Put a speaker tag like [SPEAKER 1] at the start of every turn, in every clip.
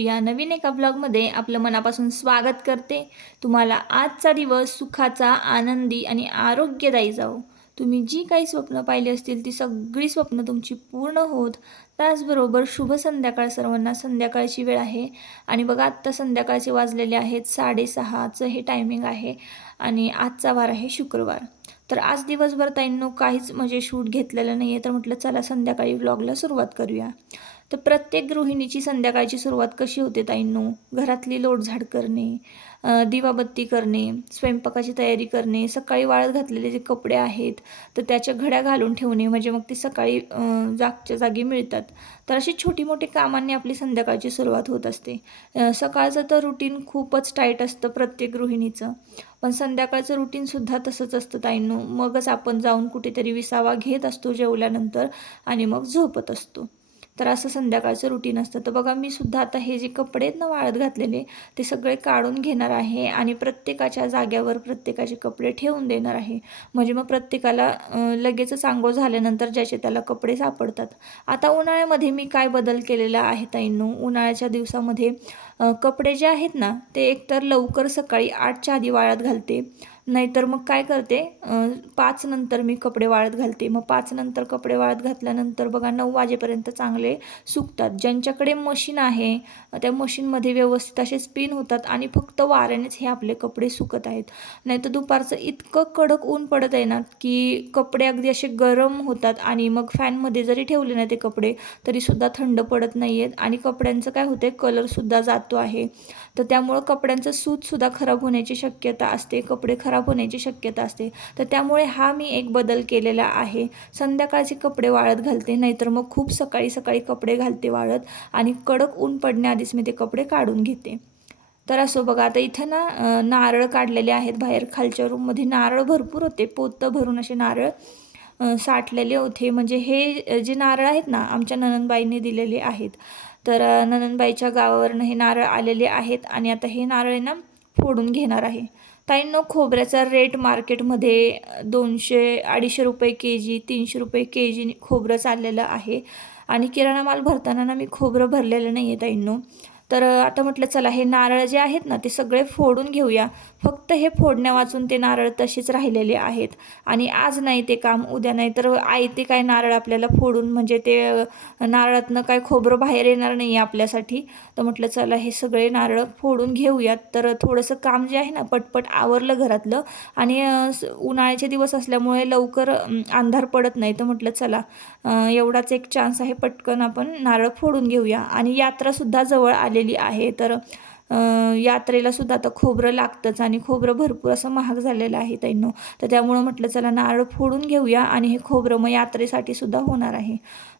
[SPEAKER 1] या नवीन एका ब्लॉगमध्ये आपलं मनापासून स्वागत करते. तुम्हाला आजचा दिवस सुखाचा आनंदी आणि आरोग्यदायी जाओ तुम्ही जी काही स्वप्न पाहिली असतील ती सगळी स्वप्न तुमची पूर्ण होत. त्याचबरोबर शुभ संध्याकाळ सर्वांना. संध्याकाळची वेळ आहे. आणि बघा आत्ता संध्याकाळचे वाजलेले आहेत साडेसहाचं हे टायमिंग आहे. आणि आजचा वार आहे शुक्रवार. तर आज दिवसभर ताईंनो काहीच म्हणजे शूट घेतलेलं नाही आहे तर म्हटलं चला संध्याकाळी व्लॉगला सुरुवात करूया. तर प्रत्येक गृहिणीची संध्याकाळची सुरुवात कशी होते ताईंनो? घरातली लोटझाड करणे दिवाबत्ती करणे स्वयंपाकाची तयारी करणे सकाळी वाळत घातलेले जे कपडे आहेत तर त्याच्या घड्या घालून ठेवणे म्हणजे मग ते सकाळी जागच्या जागी मिळतात. तर अशी छोटी मोठी कामांनी आपली संध्याकाळची सुरुवात होत असते. सकाळचं तर रुटीन खूपच टाईट असतं प्रत्येक गृहिणीचं. पण संध्याकाळचं रुटीनसुद्धा तसंच असतं ताईंनो. मगच आपण जाऊन कुठेतरी विसावा घेत असतो जेवल्यानंतर आणि मग झोपत असतो. तर असं संध्याकाळचं रुटीन असतं. तर बघा मी सुद्धा आता हे जे कपडे आहेत ना वाळत घातलेले ते सगळे काढून घेणार आहे आणि प्रत्येकाच्या जाग्यावर प्रत्येकाचे कपडे ठेवून देणार आहे. म्हणजे मग प्रत्येकाला लगेचच आंघोळ झाल्यानंतर ज्याचे त्याला कपडे सापडतात. आता उन्हाळ्यामध्ये मी काय बदल केलेला आहे ताईंनो? उन्हाळ्याच्या दिवसामध्ये कपडे जे आहेत ना ते एकतर लवकर सकाळी आठच्या आधी वाळत घालते. नाहीतर मग काय करते? पाच नंतर मी कपडे वाळत घालते. मग पाच नंतर कपडे वाळत घातल्यानंतर बघा नऊ वाजेपर्यंत चांगले सुकतात. ज्यांच्याकडे मशीन आहे त्या मशीनमध्ये व्यवस्थित असे स्पिन होतात आणि फक्त वाऱ्यानेच हे आपले कपडे सुकत आहेत. नाहीतर दुपारचं इतकं कडक ऊन पडत आहे ना की कपडे अगदी असे गरम होतात आणि मग फॅनमध्ये जरी ठेवले ना ते कपडे तरीसुद्धा थंड पडत नाही आहेत आणि कपड्यांचं काय होते कलरसुद्धा जातो आहे. तर त्यामुळं कपड्यांचं सूतसुद्धा खराब होण्याची शक्यता असते. कपडे खराब होण्याची शक्यता असते. तर त्यामुळे हा मी एक बदल केलेला आहे. संध्याकाळचे कपडे वाळत घालते नाहीतर मग खूप सकाळी सकाळी कपडे घालते वाळत आणि कडक ऊन पडण्याआधीच मी ते कपडे काढून घेते. तर असो बघा आता इथं ना नारळ काढलेले आहेत बाहेर खालच्या रूममध्ये. नारळ भरपूर होते पोतं भरून असे नारळ साठलेले होते. म्हणजे हे जे नारळ आहेत ना आमच्या ननंदबाईंनी दिलेले आहेत. तर ननंदबाईच्या गावावरनं हे नारळ आलेले आहेत आणि आता हे नारळ ना फोडून घेणार आहे. ताईंनो खोबऱ्याचा रेट मार्केटमध्ये दोनशे अडीचशे रुपये के जी तीनशे रुपये के जी खोबरं चाललेलं आहे. आणि किराणा माल भरताना ना मी खोबरं भरलेलं नाही आहे ताईंनो. तर आता म्हटलं चला हे नारळ जे आहेत ना ते सगळे फोडून घेऊया. फक्त हे फोडण्या वाचून ते नारळ तसेच राहिलेले आहेत. आणि आज नाही ते काम उद्या नाही. तर आई ते काय नारळ आपल्याला फोडून म्हणजे ते नारळातनं काय खोबरं बाहेर येणार नाही आहे आपल्यासाठी. तर म्हटलं चला हे सगळे नारळ फोडून घेऊयात. तर थोडंसं काम जे आहे ना पटपट आवरलं घरातलं. आणि उन्हाळ्याचे दिवस असल्यामुळे लवकर अंधार पडत नाही. तर म्हटलं चला एवढाच एक चान्स आहे पटकन आपण नारळ फोडून घेऊया. आणि यात्रासुद्धा जवळ आलेली आहे. तर यात्रेला सुद्धा आता खोबरं लागतंच आणि खोबरं भरपूर असं महाग झालेलं आहे ताईंनो. तर त्यामुळं म्हटलं चला नारळ फोडून घेऊया आणि हे खोबरं मग यात्रेसाठी सुद्धा होणार आहे.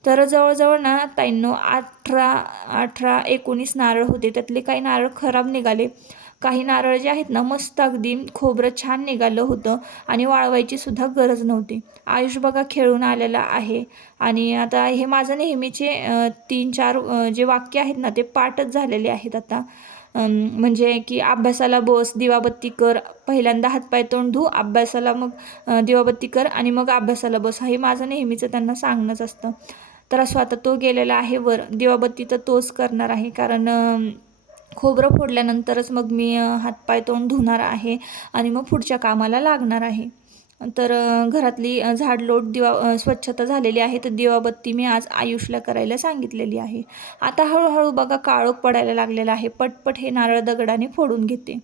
[SPEAKER 1] तर जवळजवळ ना ताईंनो अठरा अठरा एकोणीस नारळ होते. त्यातले काही नारळ खराब निघाले. काही नारळ जे आहेत ना मस्त अगदी खोबरं छान निघालं होतं आणि वाळवायची सुद्धा गरज नव्हती. आयुष बघा खेळून आलेला आहे. आणि आता हे माझं नेहमीचे तीन चार जे वाक्य आहेत ना ते पाठच झालेले आहेत आता. म्हणजे की अभ्यासाला बस दिवाबत्ती कर पहिल्यांदा हातपाय तोंड धू अभ्यासाला मग दिवाबत्ती कर आणि मग अभ्यासाला बस. हे माझं नेहमीचं त्यांना सांगणंच असतं. तर असं आता तो गेलेला आहे वर. दिवाबत्ती तर तोच करणार आहे कारण खोबरं फोडल्यानंतरच मग मी हातपाय तोंड धुणार आहे आणि मग पुढच्या कामाला लागणार आहे. तर घरातली झाडलोट दिवा स्वच्छता झालेली आहे. तर दिवाबत्ती मी आज आयुषला करायला सांगितलेली आहे. आता हळूहळू बघा काळोख पडायला लागलेला आहे. पटपट हे नारळ दगडाने फोडून घेते.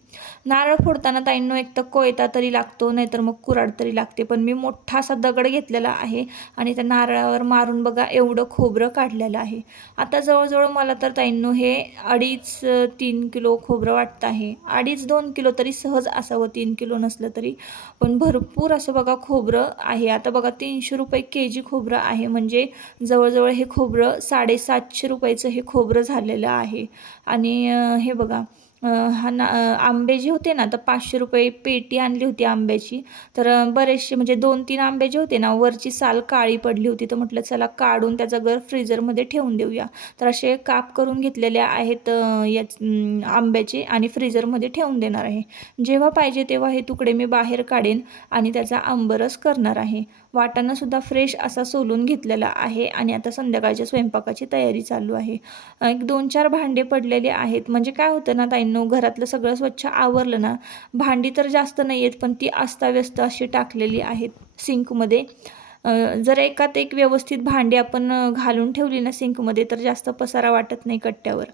[SPEAKER 1] नारळ फोडताना ताईंनो एक तर कोयता तरी लागतो नाहीतर मग कुराड तरी लागते. पण मी मोठा असा दगड घेतलेला आहे आणि त्या नारळावर मारून बघा एवढं खोबरं काढलेलं आहे. आता जवळजवळ मला तर ताईंनो हे अडीच तीन किलो खोबरं वाटतं आहे. अडीच दोन किलो तरी सहज असावं. तीन किलो नसलं तरी. पण भरपूर असं बघा खोबरं आहे. आता बघा तीनशे रुपये के जी खोबरं आहे. म्हणजे जवळजवळ हे खोबरं साडेसातशे रुपयाचं हे खोबरं झालेलं आहे. आणि हे बघा हा ना आंबे जे होते ना तर पाचशे रुपये पेटी आणली होती आंब्याची. तर बरेचसे म्हणजे दोन तीन आंबे जे होते ना वरची साल काळी पडली होती तर म्हटलं चला काढून त्याचा गर फ्रीजरमध्ये ठेवून देऊया. तर असे काप करून घेतलेले आहेत या याच आंब्याचे आणि फ्रीजरमध्ये ठेवून देणार आहे. जेव्हा पाहिजे तेव्हा हे तुकडे मी बाहेर काढेन आणि त्याचा आंबरस करणार आहे. वाटाणासुद्धा फ्रेश असा सोलून घेतलेला आहे आणि आता संध्याकाळच्या स्वयंपाकाची तयारी चालू आहे. एक दोन चार भांडे पडलेले आहेत. म्हणजे काय होतं ना ताईंनो घरातलं सगळं स्वच्छ आवरलं ना भांडी तर जास्त नाही आहेत पण ती अस्ताव्यस्त अशी टाकलेली आहेत सिंकमध्ये. जर एकात एक व्यवस्थित भांडी आपण घालून ठेवली ना सिंकमध्ये तर जास्त पसारा वाटत नाही कट्ट्यावर.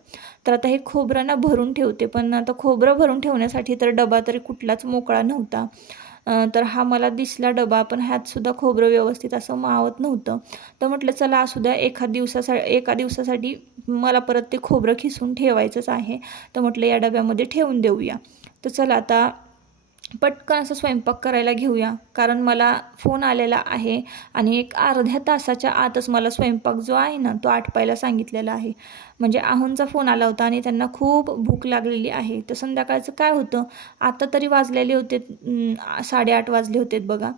[SPEAKER 1] तर आता हे खोबरं ना भरून ठेवते पण आता खोबरं भरून ठेवण्यासाठी तर डबा तरी कुठलाच मोकळा नव्हता. तर हा मला दिसला डबा पण ह्यातसुद्धा खोबरं व्यवस्थित असं मावत नव्हतं. तर म्हटलं चला असू द्या एका दिवसासा एका दिवसासाठी मला परत ते खोबरं खिसून ठेवायचंच आहे. तर म्हटलं या डब्यामध्ये ठेवून देऊया. तर चला आता पटकन असं स्वयंपाक करायला घेऊया. कारण मला फोन आलेला आहे आणि एक अर्ध्या तासाच्या आतच मला स्वयंपाक जो आहे ना तो आटपायला सांगितलेला आहे. म्हणजे आहूंचा फोन आला होता आणि त्यांना खूप भूक लागलेली आहे. तर संध्याकाळचं काय होतं? आता तरी वाजलेले होते साडेआठ वाजले होते बघा.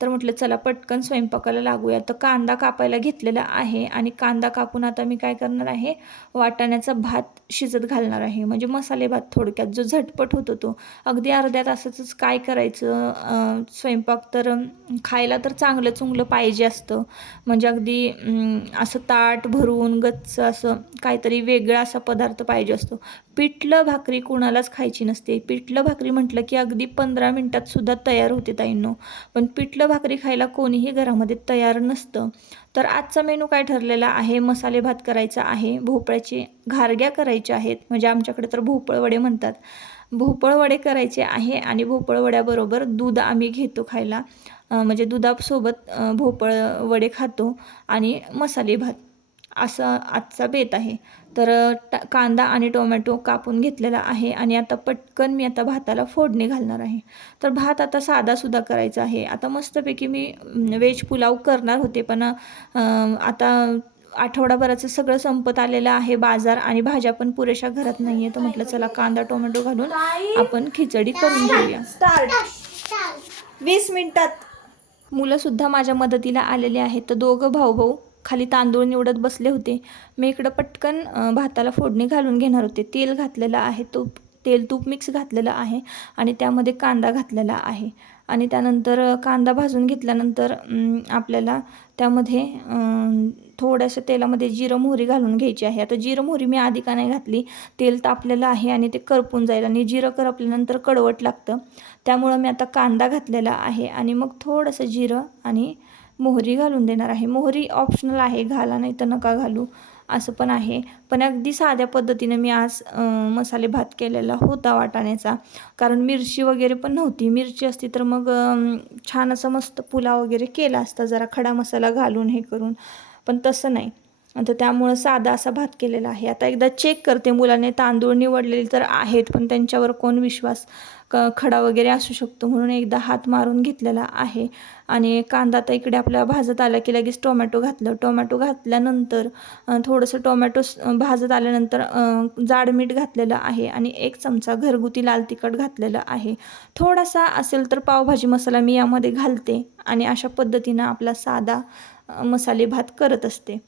[SPEAKER 1] तर म्हटलं चला पटकन स्वयंपाकाला लागूया. तर कांदा कापायला घेतलेला आहे आणि कांदा कापून आता मी काय करणार आहे? वाटाण्याचा भात शिजत घालणार आहे. म्हणजे मसाले भात थोडक्यात जो झटपट होतो तो. अगदी अर्ध्या तासाचंच काय करायचं? स्वयंपाक तर खायला तर चांगलं चुंगलं पाहिजे असतं. म्हणजे अगदी असं ताट भरून गच्च असं काहीतरी वेगळा असा पदार्थ पाहिजे असतो. पिठलं भाकरी कुणालाच खायची नसते. पिठलं भाकरी म्हटलं की अगदी पंधरा मिनटात सुद्धा तयार होते ताईंनो. पण पिठलं भाकरी खायला कोणीही घरामध्ये तयार नसतं. तर आजचा मेनू काय ठरलेला आहे? मसाले भात करायचा आहे भोपळ्याचे घारग्या करायच्या आहेत म्हणजे आमच्याकडे तर भोपळ वडे म्हणतात. भोपळ वडे करायचे आहे आणि भोपळ वड्याबरोबर दूध आम्ही घेतो खायला. म्हणजे दुधासोबत भोपळ वडे खातो आणि मसाले भात. असा आजचा बेत आहे. तर टा कांदा आणि टोमॅटो कापून घेतलेला आहे आणि आता पटकन मी आता भाताला फोडणी घालणार आहे. तर भात आता साधासुद्धा करायचा आहे. आता मस्तपैकी मी व्हेज पुलाव करणार होते पण आता आठवडाभराचं सगळं संपत आलेलं आहे बाजार आणि भाज्या पण पुरेशा घरात नाही आहे तर म्हटलं चला कांदा टोमॅटो घालून आपण खिचडी करून घेऊया. वीस मिनिटात. मुलंसुद्धा माझ्या मदतीला आलेले आहेत. तर दोघं भाऊ भाऊ खाली तांदूळ निवडत बसले होते. मी इकडं पटकन भाताला फोडणी घालून घेणार होते. तेल घातलेलं आहे तूप तेल तूप मिक्स घातलेलं आहे आणि त्यामध्ये कांदा घातलेला आहे. आणि त्यानंतर कांदा भाजून घेतल्यानंतर आपल्याला त्यामध्ये थोड्याशा तेलामध्ये जिरं मोहरी घालून घ्यायची आहे. आता जिरं मोहरी मी आधी का नाही घातली? तेल तापलेलं आहे आणि ते करपून जाईल आणि जिरं करपल्यानंतर कडवट लागतं. त्यामुळं मी आता कांदा घातलेला आहे आणि मग थोडंसं जिरं आणि मोहरी घालून देणार आहे. मोहरी ऑप्शनल आहे घाला नाही तर नका घालू असं पण आहे. पण अगदी साध्या पद्धतीने मी आज मसाले भात केलेला होता वाटाण्याचा. कारण मिरची वगैरे पण नव्हती. मिरची असती तर मग छान असं मस्त पुलाव वगैरे केला असता. जरा खडा मसाला घालून हे करून. पण तसं नाही. तर त्यामुळं साधा असा भात केलेला आहे. आता एकदा चेक करते मुलाने तांदूळ निवडलेले तर आहेत पण त्यांच्यावर कोण विश्वास क खडा वगैरे असू शकतो? म्हणून एकदा हात मारून घेतलेला आहे. आणि कांदा आता इकडे आपल्या भाजत आला की लगेच टोमॅटो घातलं. टोमॅटो घातल्यानंतर थोडंसं टोमॅटो भाजत आल्यानंतर जाड मीठ घातलेलं आहे आणि एक चमचा घरगुती लाल तिखट घातलेलं आहे. थोडासा असेल तर पावभाजी मसाला मी यामध्ये घालते आणि अशा पद्धतीनं आपला साधा मसाले भात करत असते.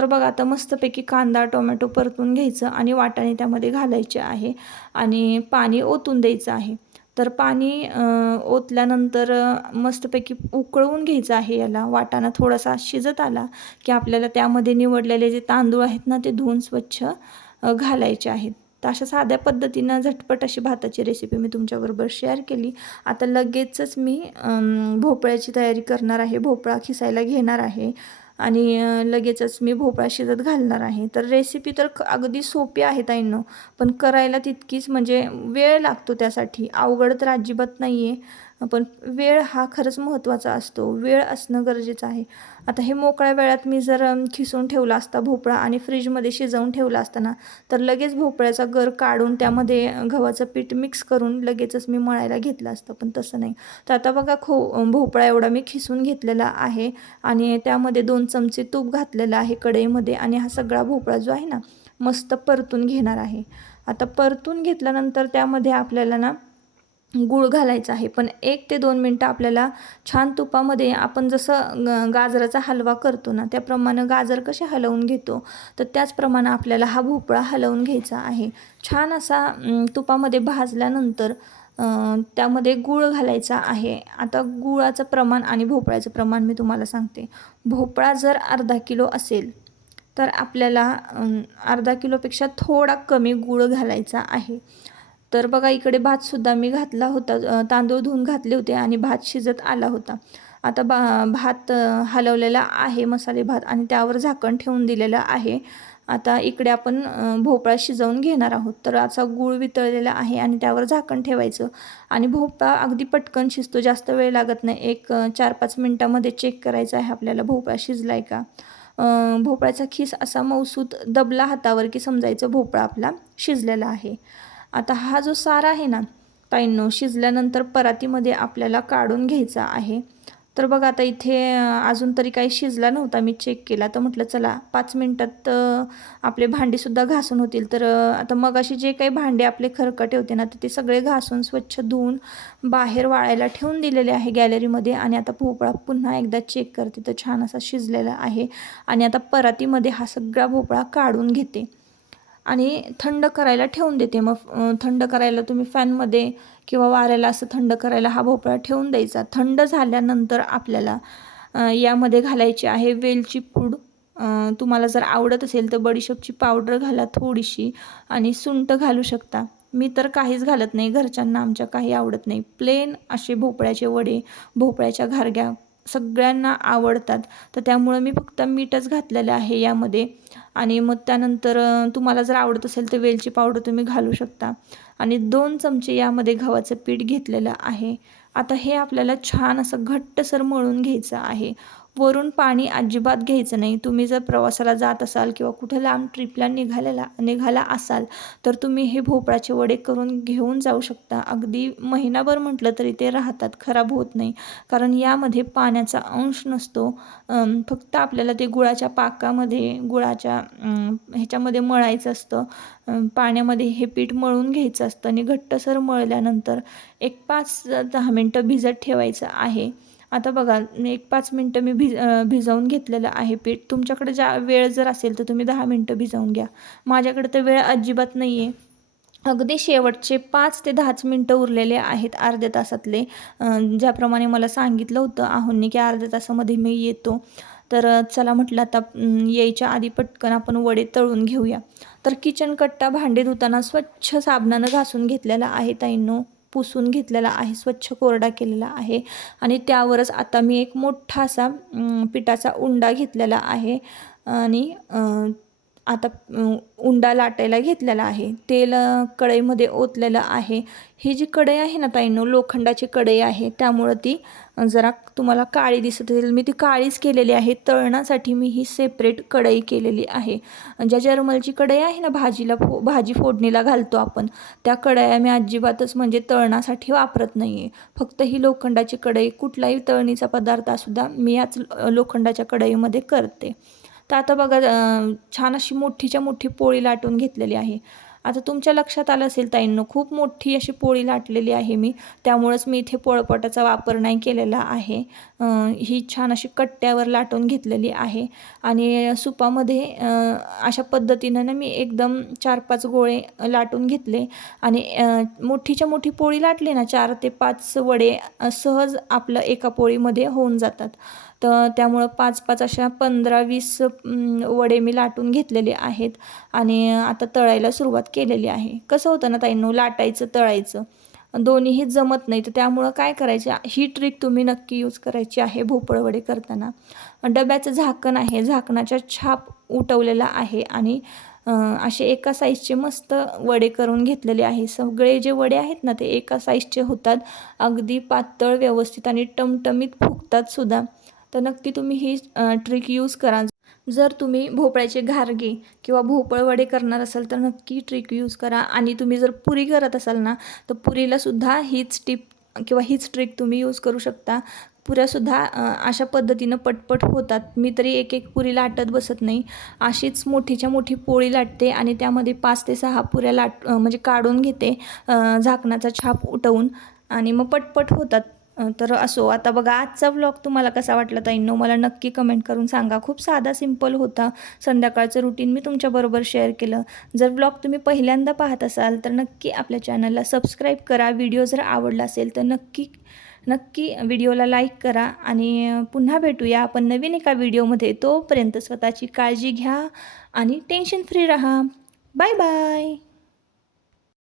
[SPEAKER 1] तर बघा आता मस्तपैकी कांदा टोमॅटो परतून घ्यायचं आणि वाटाणे त्यामध्ये घालायचे आहे आणि पाणी ओतून द्यायचं आहे. तर पाणी ओतल्यानंतर मस्तपैकी उकळवून घ्यायचं आहे याला. वाटाणा थोडासा शिजत आला की आपल्याला त्यामध्ये निवडलेले जे तांदूळ आहेत ना ते धुवून स्वच्छ घालायचे आहेत. तर अशा साध्या पद्धतीनं झटपट अशी भाताची रेसिपी मी तुमच्याबरोबर शेअर केली. आता लगेचच मी भोपळ्याची तयारी करणार आहे. भोपळा खिसायला घेणार आहे. आणि लगेचच मी भोपळा शिजत घालणार आहे. तर रेसिपी तर क- अगदी सोपी आहे ताईंनो पण करायला तितकीच म्हणजे वेळ लागतो त्यासाठी. अवघड तर अजिबात नाही आहे पण वेळ हा खरंच महत्त्वाचा असतो. वेळ असणं गरजेचं आहे. आता हे मोकळ्या वेळात मी जर खिसून ठेवला असता भोपळा आणि फ्रीजमध्ये शिजवून ठेवला असताना तर लगेच भोपळ्याचा गर काढून त्यामध्ये गव्हाचं पीठ मिक्स करून लगेचच मी मळायला घेतलं असतं. पण तसं नाही. तर आता बघा खो भोपळा एवढा मी खिसून घेतलेला आहे आणि त्यामध्ये दोन चमचे तूप घातलेलं आहे कढईमध्ये आणि हा सगळा भोपळा जो आहे ना मस्त परतून घेणार आहे. आता परतून घेतल्यानंतर त्यामध्ये आपल्याला ना गूळ घालायचा आहे. पण एक ते दोन मिनटं आपल्याला छान तुपामध्ये आपण जसं ग- गाजराचा हलवा करतो ना त्याप्रमाणे गाजर कसे हलवून घेतो तर त्याचप्रमाणे आपल्याला हा भोपळा हलवून घ्यायचा आहे. छान असा तुपामध्ये भाजल्यानंतर त्यामध्ये गूळ घालायचा आहे. आता गुळाचं प्रमाण आणि भोपळ्याचं प्रमाण मी तुम्हाला सांगते. भोपळा जर अर्धा किलो असेल तर आपल्याला अर्धा किलोपेक्षा थोडा कमी गूळ घालायचा आहे. तर बघा इकडे भातसुद्धा मी घातला होता. तांदूळ धुवून घातले होते आणि भात शिजत आला होता. आता बा भात हलवलेला आहे मसाले भात आणि त्यावर झाकण ठेवून दिलेलं आहे. आता इकडे आपण भोपळा शिजवून घेणार आहोत. तर असा गूळ वितळलेला आहे आणि त्यावर झाकण ठेवायचं. आणि भोपळा अगदी पटकन शिजतो. जास्त वेळ लागत नाही. एक चार पाच मिनटामध्ये चेक करायचं आहे आपल्याला भोपळा शिजला आहे का भोपळ्याचा खीस असा मौसूत दबला हातावर की समजायचं भोपळा आपला शिजलेला आहे. आता हा जो सार आहे ना ताईंनो शिजल्यानंतर परातीमध्ये आपल्याला काढून घ्यायचा आहे. तर बघा आता इथे अजून तरी काही शिजला नव्हता मी चेक केला. तर म्हटलं चला पाच मिनटात आपले भांडीसुद्धा घासून होतील. तर आता मग अशी जे काही भांडे आपले खरकटे होते ना तर ते सगळे घासून स्वच्छ धुवून बाहेर वाळायला ठेवून दिलेले आहे गॅलरीमध्ये. आणि आता भोपळा पुन्हा एकदा चेक करते. तर छान असा शिजलेला आहे. आणि आता परातीमध्ये हा सगळा भोपळा काढून घेते. आणि थंड करायला ठेवून देते. मग थंड करायला तुम्ही फॅनमध्ये किंवा वाऱ्याला असं थंड करायला हा भोपळा ठेवून द्यायचा. थंड झाल्यानंतर आपल्याला यामध्ये घालायची आहे वेलची पूड. तुम्हाला जर आवडत असेल तर बडीशोपची पावडर घाला थोडीशी आणि सुंट घालू शकता. मी तर काहीच घालत नाही. घरच्यांना आमच्या काही आवडत नाही. प्लेन असे भोपळ्याचे वडे भोपळ्याच्या घारग्या सगळ्यांना आवडतात. तर त्यामुळं मी फक्त मीठच घातलेलं आहे यामध्ये. आणि मग त्यानंतर तुम्हाला जर आवडत असेल तर वेलची पावडर तुम्ही घालू शकता. आणि दोन चमचे यामध्ये गव्हाचं पीठ घेतलेलं आहे. आता हे आपल्याला छान असं घट्टसर मळून घ्यायचं आहे. वरून पाणी अजिबात घ्यायचं नाही. तुम्ही जर प्रवासाला जात असाल किंवा कुठे लांब ट्रिपला निघालेला निघाला असाल तर तुम्ही हे भोपळाचे वडे करून घेऊन जाऊ शकता. अगदी महिनाभर म्हटलं तरी ते राहतात खराब होत नाही. कारण यामध्ये पाण्याचा अंश नसतो. फक्त आपल्याला ते गुळाच्या पाकामध्ये गुळाच्या ह्याच्यामध्ये मळायचं असतं. पाण्यामध्ये हे पीठ मळून घ्यायचं असतं आणि घट्टसर मळल्यानंतर एक पाच दहा मिनटं भिजत ठेवायचं आहे. आता बघा एक पाच मिनटं मी भिज भिजवून घेतलेलं आहे पीठ. तुमच्याकडे ज्या वेळ जर असेल तर तुम्ही दहा मिनटं भिजवून घ्या. माझ्याकडे तर वेळ अजिबात नाही आहे अगदी शेवटचे पाच ते दहाच मिनटं उरलेले आहेत अर्ध्या तासातले. ज्याप्रमाणे मला सांगितलं होतं आहोंनी की अर्ध्या तासामध्ये मी येतो. तर चला म्हटलं आता यायच्या आधी पटकन आपण वडे तळून घेऊया. तर किचन कट्टा भांडे धुताना स्वच्छ साबणानं घासून घेतलेला आहे ताईंनो. पुसून घेतलेला आहे स्वच्छ कोरडा केलेला आहे. आणि त्यावरच आता मी एक मोठा असा पिठाचा उंडा घेतलेला आहे. आणि आता उंडा लाटायला घेतलेला आहे. तेल कढईमध्ये ओतलेलं आहे. ही जी कढई आहे ना ताईनो लोखंडाची कढई आहे. त्यामुळं ती जरा तुम्हाला काळी दिसत असेल. मी ती काळीच केलेली आहे. तळणासाठी मी ही सेपरेट कढई केलेली आहे. ज्या जर्मलची कढई आहे ना भाजीला फो भाजी फोडणीला घालतो आपण त्या कढया मी अजिबातच म्हणजे तळणासाठी वापरत नाही आहे फक्त ही लोखंडाची कढई कुठलाही तळणीचा पदार्थ असुद्धा मी याच लोखंडाच्या कढईमध्ये करते. तर आता बघा छान अशी मोठीच्या मोठी पोळी लाटून घेतलेली आहे. आता तुमच्या लक्षात आलं असेल ताईंनो खूप मोठी अशी पोळी लाटलेली आहे मी. त्यामुळंच मी इथे पोळपटाचा वापर नाही केलेला आहे. ही छान अशी कट्ट्यावर लाटून घेतलेली आहे. आणि सुपामध्ये अशा पद्धतीनं ना मी एकदम चार पाच गोळे लाटून घेतले. आणि मोठीच्या मोठी पोळी लाटली ना चार ते पाच वडे सहज आपलं एका पोळीमध्ये होऊन जातात. तर त्यामुळं पाच पाच अशा पंधरा वीस वडे मी लाटून घेतलेले आहेत आणि आता तळायला सुरुवात केलेली आहे. कसं होतं ना ताईंनो लाटायचं तळायचं दोन्हीही जमत नाही. तर त्यामुळं काय करायचं ही ट्रिक तुम्ही नक्की यूज करायची आहे भोपळ वडे करताना. डब्याचं झाकण आहे झाकणाच्या छाप उठवलेला आहे आणि असे एका साईजचे मस्त वडे करून घेतलेले आहे. सगळे जे वडे आहेत ना ते एका साईजचे होतात. अगदी पातळ व्यवस्थित आणि टमटमीत फुगतात सुद्धा. तर नक्की तुम्ही ही ट्रिक यूज करा. जर तुम्ही भोपळ्याचे घारगे किंवा भोपळ वडे करणार असाल तर नक्की ट्रिक यूज करा. आणि तुम्ही जर पुरी करत असाल ना तर पुरीलासुद्धा हीच टिप किंवा हीच ट्रिक तुम्ही यूज करू शकता. पुऱ्यासुद्धा अशा पद्धतीनं पटपट होतात. मी तरी एक एक पुरी लाटत बसत नाही. अशीच मोठीच्या मोठी पोळी लाटते आणि त्यामध्ये पाच ते सहा पुऱ्या लाट म्हणजे काढून घेते झाकणाचा छाप उठवून. आणि मग पटपट होतात. तर असो आता बघा आजचा व्लॉग तुम्हाला कसा वाटला ताईंनो? मला नक्की कमेंट करून सांगा. खूप साधा सिंपल होता. संध्याकाळचं रुटीन मी तुमच्याबरोबर शेअर केलं. जर व्लॉग तुम्ही पहिल्यांदा पाहत असाल तर नक्की आपल्या चॅनलला सबस्क्राईब करा. व्हिडिओ जर आवडला असेल तर नक्की नक्की व्हिडिओला लाईक करा. आणि पुन्हा भेटूया आपण नवीन एका व्हिडिओमध्ये तोपर्यंत स्वतःची काळजी घ्या आणि टेन्शन फ्री राहा. Bye bye